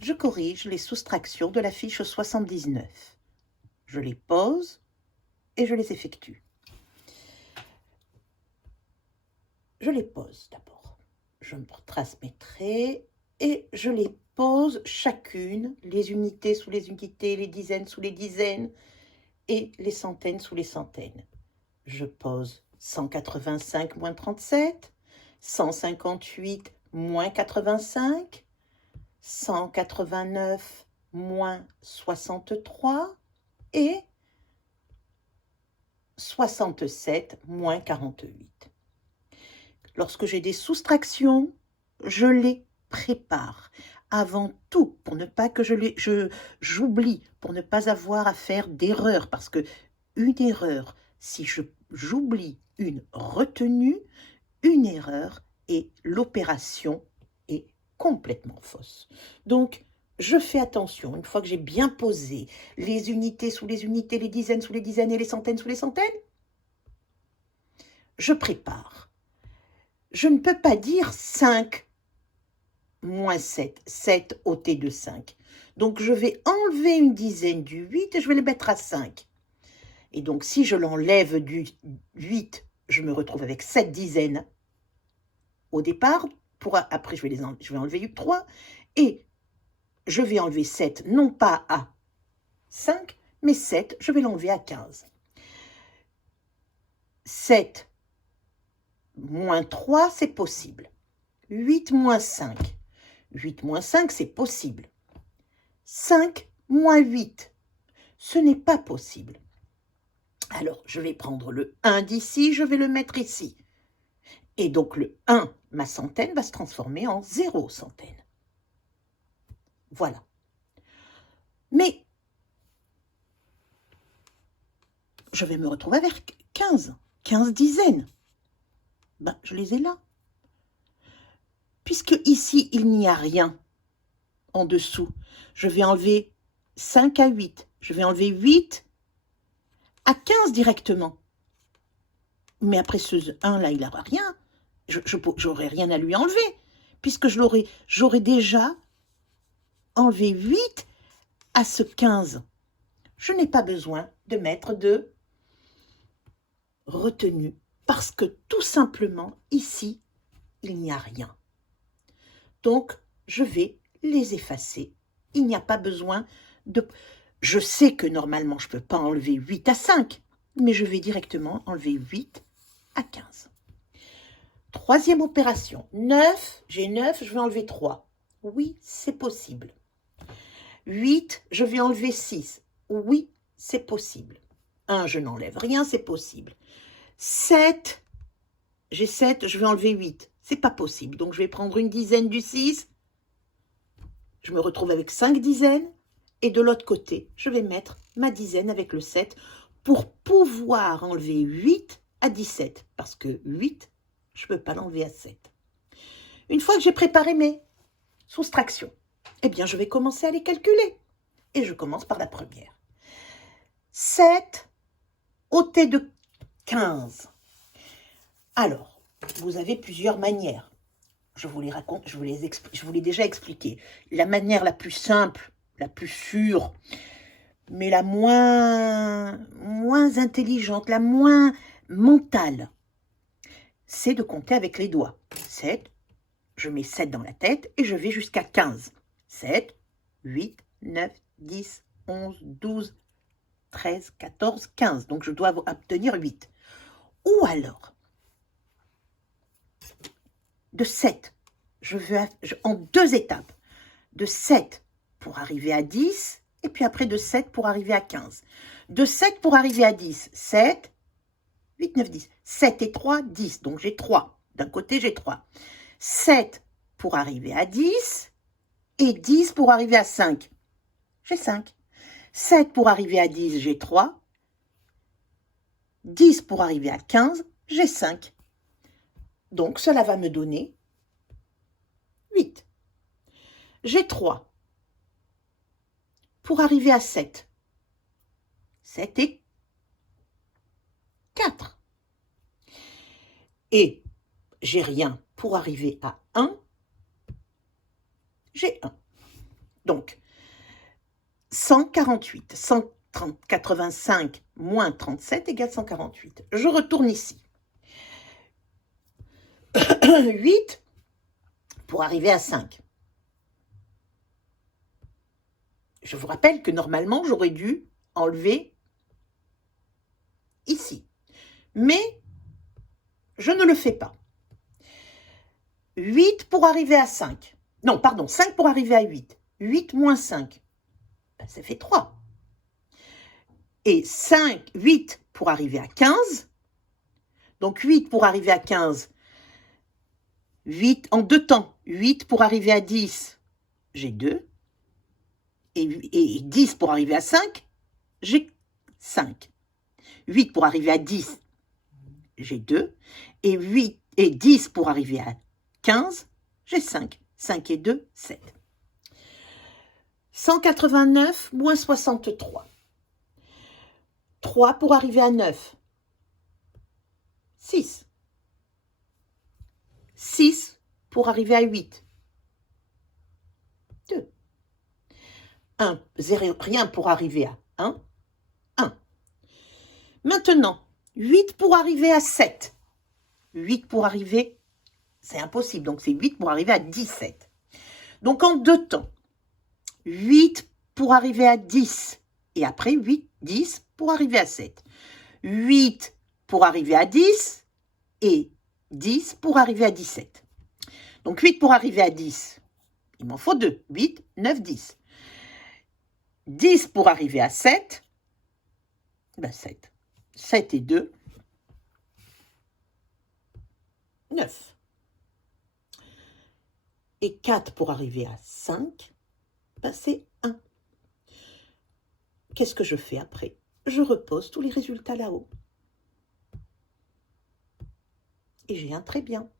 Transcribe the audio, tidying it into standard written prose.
je corrige les soustractions de la fiche 79. Je les pose et je les effectue. Je les pose d'abord. Je me trace mes traits et je les pose chacune, les unités sous les unités, les dizaines sous les dizaines et les centaines sous les centaines. Je pose 185 moins 37, 158 moins 85, 189 moins 63 et 67 moins 48. Lorsque j'ai des soustractions, je les prépare avant tout pour ne pas que j'oublie, pour ne pas avoir à faire d'erreur, parce que une erreur, si j'oublie une retenue, une erreur et l'opération est complètement fausse. Donc, je fais attention, une fois que j'ai bien posé les unités sous les unités, les dizaines sous les dizaines et les centaines sous les centaines, je prépare. Je ne peux pas dire 5 moins 7, 7 ôté de 5. Donc, je vais enlever une dizaine du 8 et je vais le mettre à 5. Et donc, si je l'enlève du 8, je me retrouve avec 7 dizaines au départ. Après, je vais enlever 3. Et je vais enlever 7, non pas à 5, mais 7, je vais l'enlever à 15. 7 moins 3, c'est possible. 8 moins 5. 8 moins 5, c'est possible. 5 moins 8, ce n'est pas possible. Alors, je vais prendre le 1 d'ici, je vais le mettre ici. Et donc, le 1, ma centaine, va se transformer en 0 centaine. Voilà. Mais, je vais me retrouver avec 15 dizaines. Ben, je les ai là. Puisque ici, il n'y a rien en dessous, je vais enlever 5 à 8. Je vais enlever 8 à 15 directement. Mais après ce 1 là, il n'aura rien. J'aurai rien à lui enlever, puisque j'aurais déjà enlevé 8 à ce 15. Je n'ai pas besoin de mettre de retenue, parce que tout simplement, ici, il n'y a rien. Donc, je vais les effacer. Il n'y a pas besoin de... Je sais que normalement, je ne peux pas enlever 8 à 5, mais je vais directement enlever 8 à 15. Troisième opération, 9, j'ai 9, je vais enlever 3. Oui, c'est possible. 8, je vais enlever 6. Oui, c'est possible. 1, je n'enlève rien, c'est possible. 7, j'ai 7, je vais enlever 8. C'est pas possible. Donc, je vais prendre une dizaine du 6. Je me retrouve avec 5 dizaines. Et de l'autre côté, je vais mettre ma dizaine avec le 7 pour pouvoir enlever 8 à 17. Parce que 8, je ne peux pas l'enlever à 7. Une fois que j'ai préparé mes soustractions, eh bien, je vais commencer à les calculer. Et je commence par la première. 7 ôté de 15. Alors, vous avez plusieurs manières. Je vous les raconte, je vous l'ai déjà expliqué. La manière la plus simple, la plus sûre, mais la moins intelligente, la moins mentale, c'est de compter avec les doigts. 7, je mets 7 dans la tête et je vais jusqu'à 15. 7, 8, 9, 10, 11, 12, 13, 14, 15. Donc, je dois obtenir 8. Ou alors, de 7, en 2 étapes, de 7 pour arriver à 10, et puis après de 7 pour arriver à 15. De 7 pour arriver à 10, 7, 8, 9, 10. 7 et 3, 10. Donc, j'ai 3. D'un côté, j'ai 3. 7 pour arriver à 10 et 10 pour arriver à 5. J'ai 5. 7 pour arriver à 10, j'ai 3. 10 pour arriver à 15, j'ai 5. Donc, cela va me donner 8. J'ai 3 pour arriver à 7. 7 et 4. Et j'ai rien pour arriver à 1. J'ai 1. Donc, 148. 185 moins 37 égale 148. Je retourne ici. 8 pour arriver à 5. Je vous rappelle que normalement, j'aurais dû enlever ici. Mais je ne le fais pas. 8 pour arriver à 5. Non, pardon, 5 pour arriver à 8. 8 moins 5, ben, ça fait 3. Et 8 pour arriver à 15. Donc 8 pour arriver à 15, 8 en 2 temps. 8 pour arriver à 10, j'ai 2. Et 10 pour arriver à 5, j'ai 5. 8 pour arriver à 10, j'ai 2. Et 10 pour arriver à 15, j'ai 5. 5 et 2, 7. 189 moins 63. 3 pour arriver à 9. 6. 6 pour arriver à 8. 2. 1, 0, rien pour arriver à 1. 1. Maintenant, 8 pour arriver à 7. 8 pour arriver, c'est impossible, donc c'est 8 pour arriver à 17. Donc en 2 temps, 8 pour arriver à 10, et après 8, 10 pour arriver à 7. 8 pour arriver à 10, et 10 pour arriver à 17. Donc 8 pour arriver à 10, il m'en faut 2. 8, 9, 10. 10 pour arriver à 7, ben 7. 7 et 2, 9. Et 4 pour arriver à 5, ben c'est 1. Qu'est-ce que je fais après? Je repose tous les résultats là-haut. Et j'ai un très bien.